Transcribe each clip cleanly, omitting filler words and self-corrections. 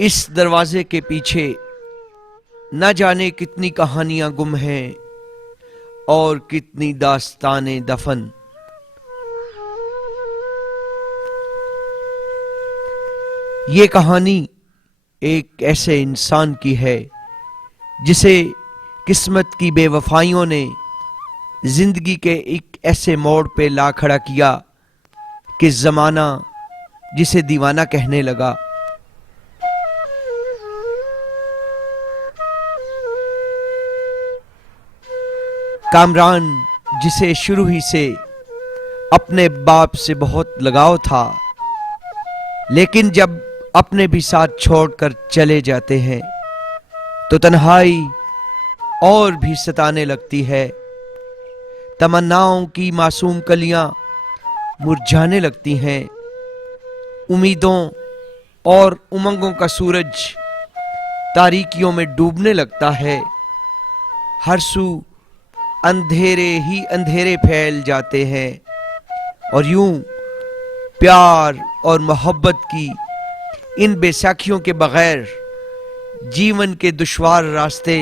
इस दरवाजे के पीछे न जाने कितनी कहानियां गुम हैं और कितनी दास्तानें दफन। ये कहानी एक ऐसे इंसान की है जिसे किस्मत की बेवफाइयों ने जिंदगी के एक ऐसे मोड़ पे ला खड़ा किया कि जमाना जिसे दीवाना कहने लगा। कामरान, जिसे शुरू ही से अपने बाप से बहुत लगाव था, लेकिन जब अपने भी साथ छोड़कर चले जाते हैं तो तन्हाई और भी सताने लगती है। तमन्नाओं की मासूम कलियां मुरझाने लगती हैं। उम्मीदों और उमंगों का सूरज तारीकियों में डूबने लगता है। हर सू अंधेरे ही अंधेरे फैल जाते हैं और यूं प्यार और मोहब्बत की इन बेसाखियों के बगैर जीवन के दुश्वार रास्ते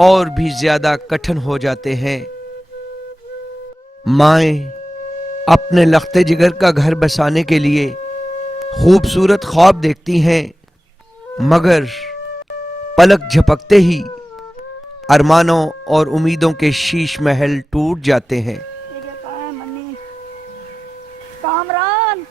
और भी ज्यादा कठिन हो जाते हैं। माएं अपने लख्ते जिगर का घर बसाने के लिए खूबसूरत ख्वाब देखती हैं, मगर पलक झपकते ही अरमानों और उम्मीदों के शीश महल टूट जाते हैं। कामरान,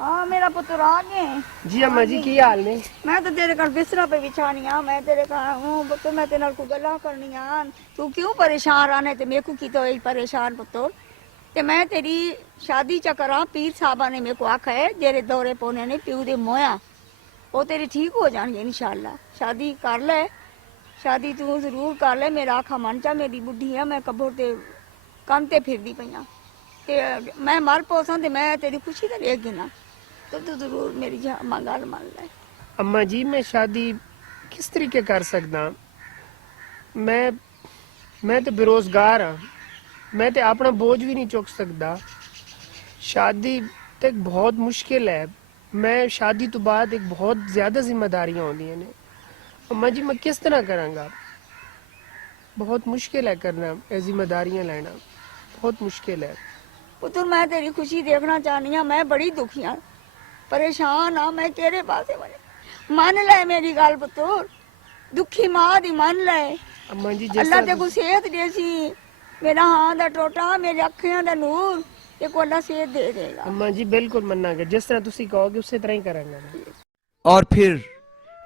हाँ मेरा पुत्र आ गए। जी अम्मा जी, की हाल ने? मैं तो तेरे घर बिस्तरा पे बिछानी आ, मैं तेरे घर हूँ पुत्र, मैं तेरे नाल को गल्ला करनी आ। तू क्यों परेशान रहने ते मेरे को की तो परेशान पुत्र ते मैं तेरी शादी चकरा पीर साहबा ने मेरे को आखा है जेरे दौरे पौने ने प्यू दे मोया वो तेरी ठीक हो जाएंगे इंशाल्लाह। शादी कर ले, शादी तू जरूर कर ले। मेरा आखा मन चा, मेरी बुढ़ी है, मैं कबूर ते कम ते फिरदी पईया ते मैं मर पोसा ते मैं तेरी खुशी ते देख गिना तो तू जरूर मेरी गल मान ले। अम्मा जी, मैं शादी किस तरीके कर सकदा? मैं तो बेरोजगार हाँ, मैं तो अपना बोझ भी नहीं चुक सकदा। शादी तक बहुत मुश्किल है। मैं शादी तो बाद एक बहुत ज्यादा जिम्मेदारियां होंदी ने। अम्मा जी, मैं किस तरह करांगा? बहुत मुश्किल है करना, ये जिम्मेदारियां लेना बहुत मुश्किल है। पुत्र मैं तेरी खुशी देखना चाहनी हूँ, मैं बड़ी दुखी हाँ, परेशान हाँ, मैं केरे पासे मन ले मेरी गल पुत्र, दुखी मां दी मन ले। अम्मा जी, अल्लाह ते को सेहत दे सी, मेरा हाथ दा टोटा, मेरी अखियां दा नूर ते को अल्लाह सेहत दे देगा। अम्मा जी बिल्कुल मन्नांगे, जिस तरह तुसी कहोगे उसी तरह ही करेंगे। और फिर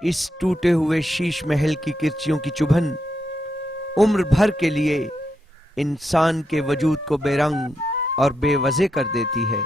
इस टूटे हुए शीश महल की किरचियों की चुभन उम्र भर के लिए इंसान के वजूद को बेरंग और बेवजह कर देती है।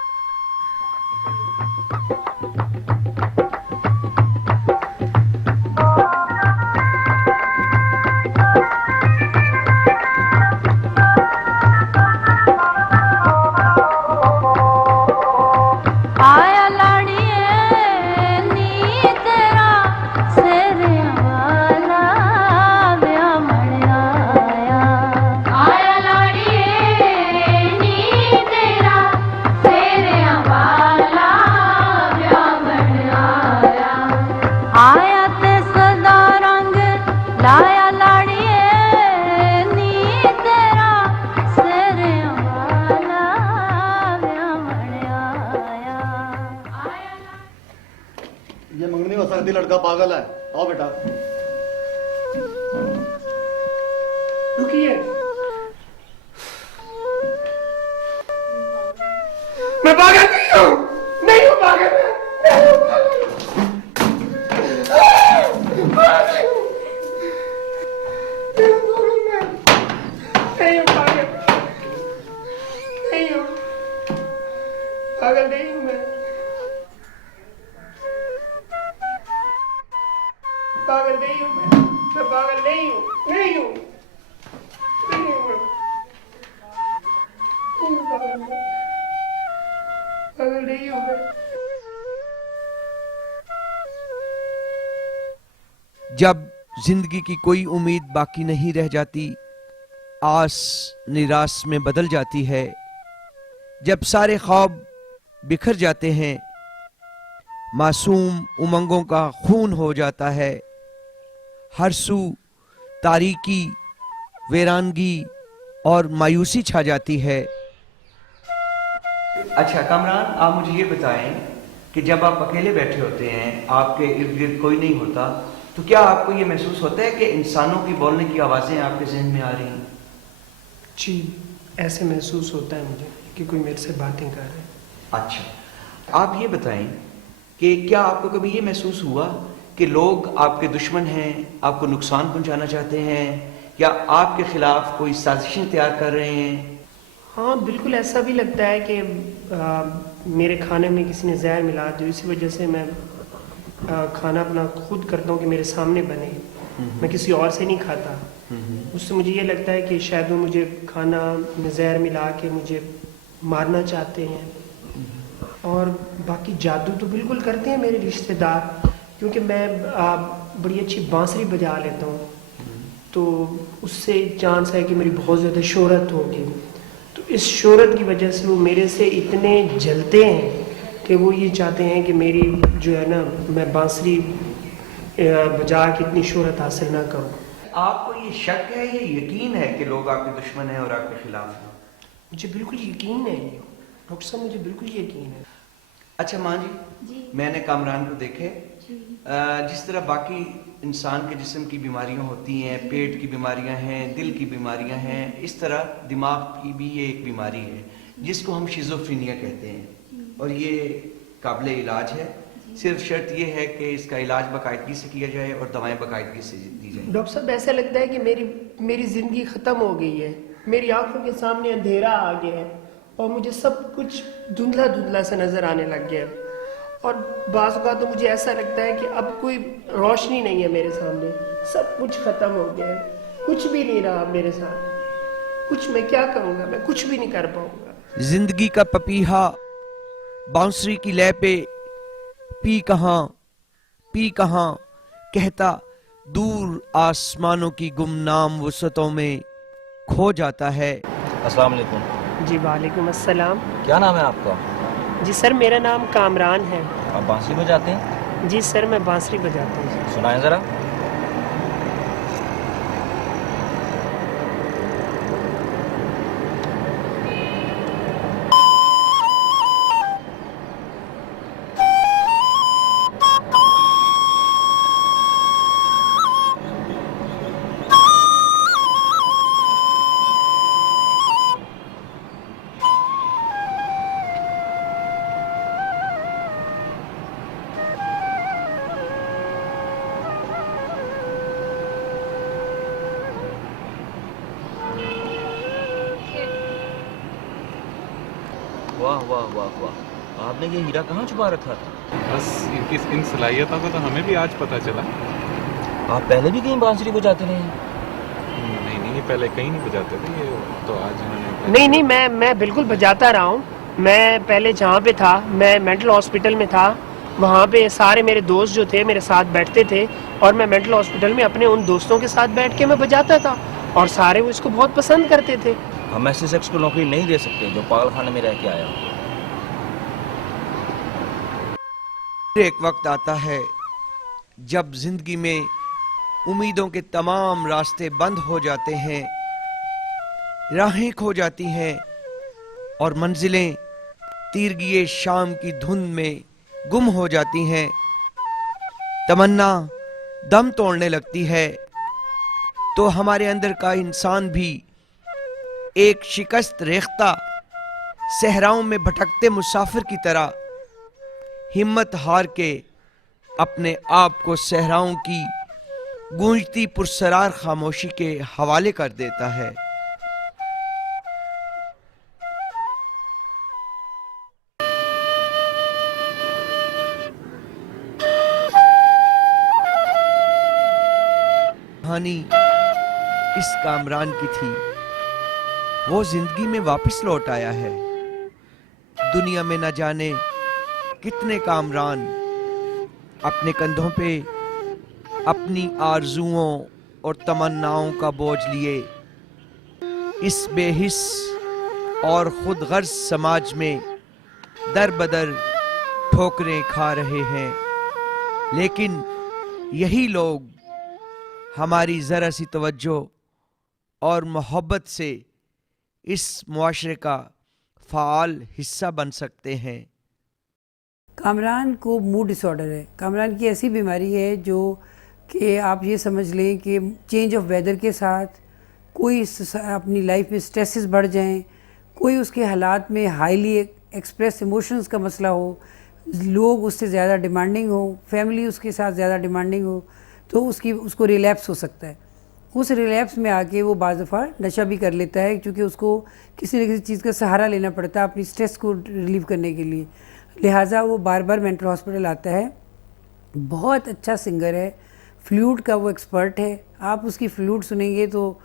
लड़का पागल है, आओ बेटा। रुकिए, मैं पागल नहीं हूँ, नहीं हूँ पागल, नहीं हूँ पागल, नहीं हूँ पागल, नहीं हूँ पागल, नहीं हूँ मैं पागल, नहीं हूँ मैं पागल नहीं हूँ, नहीं हूँ, नहीं हूँ पागल नहीं हूँ मैं। जब जिंदगी की कोई उम्मीद बाकी नहीं रह जाती, आस निराश में बदल जाती है, जब सारे ख्वाब बिखर जाते हैं, मासूम उमंगों का खून हो जाता है, हर सू तारीकी, वीरानगी और मायूसी छा जाती है। अच्छा कामरान, आप मुझे ये बताएं कि जब आप अकेले बैठे होते हैं, आपके इर्द गिर्द कोई नहीं होता, तो क्या आपको ये महसूस होता है कि इंसानों की बोलने की आवाज़ें आपके जहन में आ रही हैं? जी, ऐसे महसूस होता है मुझे कि कोई मेरे से बातें कर रहे हैं। अच्छा, आप ये बताएं कि क्या आपको कभी ये महसूस हुआ कि लोग आपके दुश्मन हैं, आपको नुकसान पहुंचाना चाहते हैं, या आपके खिलाफ कोई साजिशें तैयार कर रहे हैं? हाँ, बिल्कुल ऐसा भी लगता है कि मेरे खाने में किसी ने जहर मिला दिया, इसी वजह से मैं खाना अपना खुद करता हूँ कि मेरे सामने बने, मैं किसी और से नहीं खाता। उससे मुझे ये लगता है कि शायद वो मुझे खाना में जहर मिला के मुझे मारना चाहते हैं। और बाकी जादू तो बिल्कुल करते हैं मेरे रिश्तेदार, क्योंकि मैं बड़ी अच्छी बांसुरी बजा लेता हूँ, तो उससे चांस है कि मेरी बहुत ज़्यादा शोहरत होगी। तो इस शोहरत की वजह से वो मेरे से इतने जलते हैं कि वो ये चाहते हैं कि मेरी जो है ना, मैं बांसुरी बजा के इतनी शोहरत हासिल ना करूँ। आपको ये शक है, ये यकीन है कि लोग आपके दुश्मन हैं और आपके खिलाफ हैं? मुझे बिल्कुल यकीन है ये डॉक्टर साहब, मुझे बिल्कुल यकीन है। अच्छा माँ जी, मैंने कामरान को देखे, जिस तरह बाकी इंसान के जिस्म की बीमारियां होती हैं, पेट की बीमारियां हैं, दिल की बीमारियां हैं, इस तरह दिमाग की भी ये एक बीमारी है जिसको हम शिज़ोफ्रेनिया कहते हैं, और ये काबिल इलाज है। सिर्फ शर्त ये है कि इसका इलाज बाकायदगी से किया जाए और दवाएं बाकायदगी से दी जाए। डॉक्टर साहब, ऐसा लगता है कि मेरी ज़िंदगी ख़त्म हो गई है, मेरी आंखों के सामने अंधेरा आ गया है और मुझे सब कुछ धुंधला धुंधला सा नज़र आने लग गया है। और बाज़ औक़ात तो मुझे ऐसा लगता है कि अब कोई रोशनी नहीं है मेरे सामने, सब कुछ ख़त्म हो गया है, कुछ भी नहीं रहा मेरे साथ। कुछ मैं क्या करूँगा, मैं कुछ भी नहीं कर पाऊँगा। जिंदगी का पपीहा बांसुरी की लय पे पी कहाँ कहता दूर आसमानों की गुमनाम वुसअतों में खो जाता है। अस्सलाम वालेकुम। जी वालेकुम अस्सलाम। क्या नाम है आपका? जी सर, मेरा नाम कामरान है। आप बांसुरी बजाते हैं? जी सर, मैं बांसुरी बजाता हूँ। सुनाएं ज़रा। वाह वाह वाह वाह, आपने ये हीरा कहाँ छुपा रखा था? बस इन सलाहियतों का तो हमें भी आज पता चला। आप पहले भी कहीं बांसुरी बजाते रहे हैं? नहीं, ये पहले कहीं नहीं बजाते थे, ये तो आज इन्होंने। नहीं, मैं बिल्कुल बजाता रहा हूँ। मैं पहले जहाँ पे था, मैं मेंटल हॉस्पिटल में था, वहाँ पे सारे मेरे दोस्त जो थे मेरे साथ बैठते थे, और मैं मेंटल हॉस्पिटल में अपने उन दोस्तों के साथ बैठ के मैं बजाता था, और सारे वो इसको बहुत पसंद करते थे। हम ऐसे शख्स को नौकरी नहीं दे सकते जो पागल खाने में रह के आया। एक वक्त आता है जब जिंदगी में उम्मीदों के तमाम रास्ते बंद हो जाते हैं, राहें खो जाती हैं और मंजिलें तीरगिए शाम की धुंध में गुम हो जाती हैं। तमन्ना दम तोड़ने लगती है तो हमारे अंदर का इंसान भी एक शिकस्त रेख्ता सहराओं में भटकते मुसाफिर की तरह हिम्मत हार के अपने आप को सहराओं की गूंजती पुरसरार खामोशी के हवाले कर देता है। कहानी इस कामरान की थी। वो जिंदगी में वापस लौट आया है। दुनिया में न जाने कितने कामरान अपने कंधों पे अपनी आरजुओं और तमन्नाओं का बोझ लिए इस बेहिस और खुदगर्ज समाज में दर बदर ठोकरें खा रहे हैं, लेकिन यही लोग हमारी जरा सी तवज्जो और मोहब्बत से इस मुआशरे का फ़ाल हिस्सा बन सकते हैं। कामरान को मूड डिसऑर्डर है। कामरान की ऐसी बीमारी है जो कि आप ये समझ लें कि चेंज ऑफ वेदर के साथ कोई अपनी लाइफ में स्ट्रेसेस बढ़ जाएं, कोई उसके हालात में हाईली एक्सप्रेस इमोशंस का मसला हो, लोग उससे ज़्यादा डिमांडिंग हो, फैमिली उसके साथ ज़्यादा डिमांडिंग हो, तो उसको रिलैप्स हो सकता है। उस रिलैप्स में आके वो बाज़ दफ़ा नशा भी कर लेता है, क्योंकि उसको किसी न किसी चीज़ का सहारा लेना पड़ता है अपनी स्ट्रेस को रिलीव करने के लिए। लिहाजा वो बार बार मेंटल हॉस्पिटल आता है। बहुत अच्छा सिंगर है, फ्लूट का वो एक्सपर्ट है। आप उसकी फ्लूट सुनेंगे तो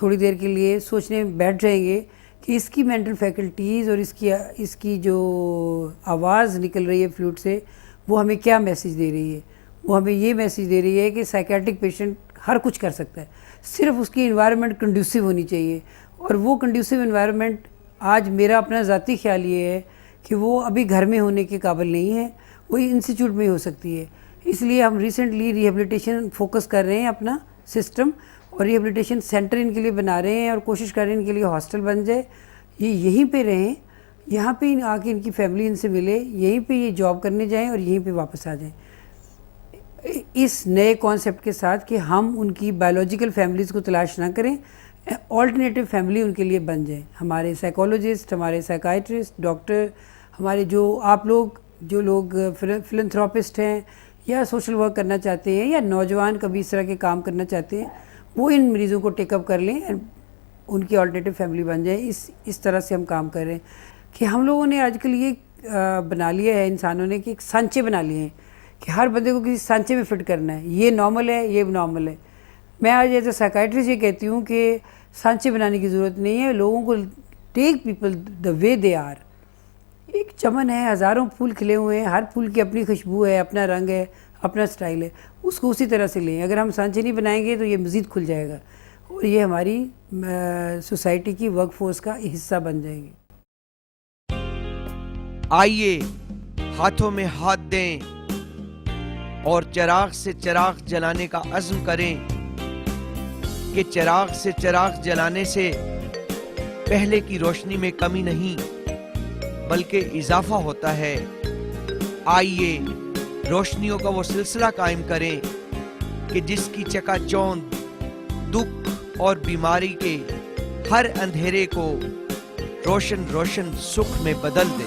थोड़ी देर के लिए सोचने बैठ जाएंगे कि इसकी मेंटल फैकल्टीज़ और इसकी जो आवाज़ निकल रही है फ्लूट से, वो हमें क्या मैसेज दे रही है। वो हमें ये मैसेज दे रही है कि साइकेट्रिक पेशेंट हर कुछ कर सकता है, सिर्फ उसकी इन्वायरमेंट कंड्यूसिव होनी चाहिए। और वो कंड्यूसिव इन्वायरमेंट, आज मेरा अपना ज़ाती ख्याल ये है कि वो अभी घर में होने के काबिल नहीं है, वो इंस्टीट्यूट में ही हो सकती है। इसलिए हम रिसेंटली रिहेबिलिटेशन फोकस कर रहे हैं अपना सिस्टम, और रिहेबिलिटेशन सेंटर इनके लिए बना रहे हैं और कोशिश कर रहे हैं इनके लिए हॉस्टल बन जाए, ये यहीं पे रहें, यहाँ पे आके इनकी फैमिली इनसे मिले, यहीं पे ये जॉब करने जाएं और यहीं पे वापस आ जाएं, इस नए कॉन्सेप्ट के साथ कि हम उनकी बायोलॉजिकल फैमिलीज़ को तलाश ना करें, ऑल्टरनेटिव फैमिली उनके लिए बन जाए। हमारे साइकोलॉजिस्ट, हमारे साइकाइट्रिस्ट, डॉक्टर, हमारे जो लोग फिलंथ्रोपिस्ट हैं या सोशल वर्क करना चाहते हैं या नौजवान कभी इस तरह के काम करना चाहते हैं, वो इन मरीज़ों को टेकअप कर लें और उनकी ऑल्टरनेटिव फैमिली बन जाए। इस तरह से हम काम कर रहे हैं कि हम लोगों ने आजकल ये बना लिया है, इंसानों ने, कि सांचे बना लिए हैं कि हर बंदे को किसी सांचे में फिट करना है, ये नॉर्मल है, ये नॉर्मल है। मैं आज एज ए साइकाइट्रिस्ट ये कहती हूँ कि सांचे बनाने की ज़रूरत नहीं है, लोगों को take people the way they are. एक चमन है, हज़ारों फूल खिले हुए हैं, हर फूल की अपनी खुशबू है, अपना रंग है, अपना स्टाइल है, उसको उसी तरह से लें। अगर हम सांचे नहीं बनाएंगे तो ये मज़ीद खुल जाएगा और ये हमारी सोसाइटी की वर्कफोर्स का हिस्सा बन जाएंगे। आइए हाथों में हाथ दें और चिराग से चिराग जलाने का अज़्म करें कि चिराग से चिराग जलाने से पहले की रोशनी में कमी नहीं बल्कि इजाफा होता है। आइए रोशनियों का वो सिलसिला कायम करें कि जिसकी चकाचौंध दुख और बीमारी के हर अंधेरे को रोशन रोशन सुख में बदल दे।